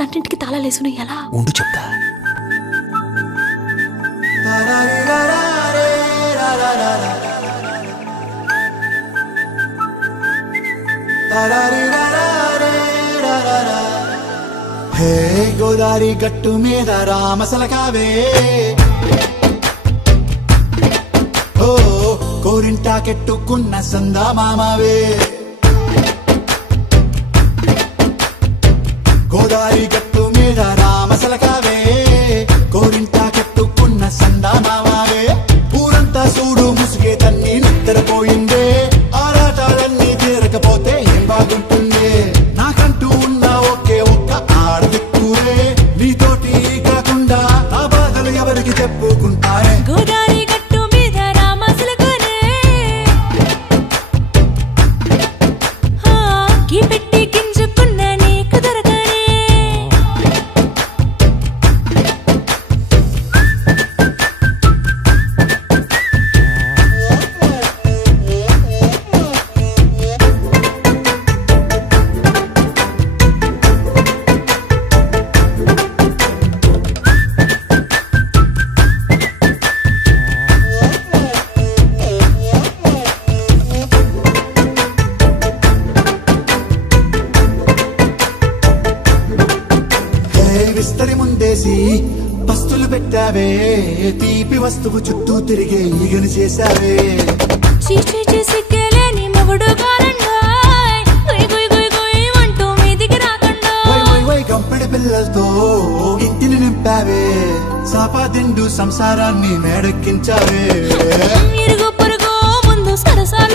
తలుపులన్నింటికి తాళాలేసును ఎలా ఉండు చెప్తా. హే గోదారి గట్టు మీద రామసలకావే, ఓ కోరింటాకెట్టుకున్న సందా మామావే. గోదారి గట్టు మీద రామసలకావే, కోరింటాకెట్టుకున్న సందా మామావే. ఊరంతా చూడు ముసుగే తన్ని నిద్రపోయిందే, ఆరాటాలన్నీ తీరకపోతే ఏం బాగుంటుందే. నాకంటూ ఉన్న ఒకే ఒక్క ఆడదిక్కురే, నీతోటి కాకుండా నా బాధలు ఎవరికి చెప్పుకుంటారే. గోదారి గట్టు మీద రామసలకనే కి పెట్టి గింజుకున్న నీకు దొరకనే. విస్తరి ముందేసి పస్తులు పెట్టావే, తీపి వస్తువు చుట్టూ తిరిగే ఈగను చేశావే. చీచీ సిగ్గలేని మొగుడు కారండాయ్, గుయ్ గుయ్ గుయ్ గుయ్ అంటూ మీదికి రాకండా. వై వై వై గంపెడి పిల్లలతో ఇంటిని నింపావే, సాపాదిండు సంసారాన్ని మేడెక్కించావే. ఇరుగు పొరుగు ముందు సరసాల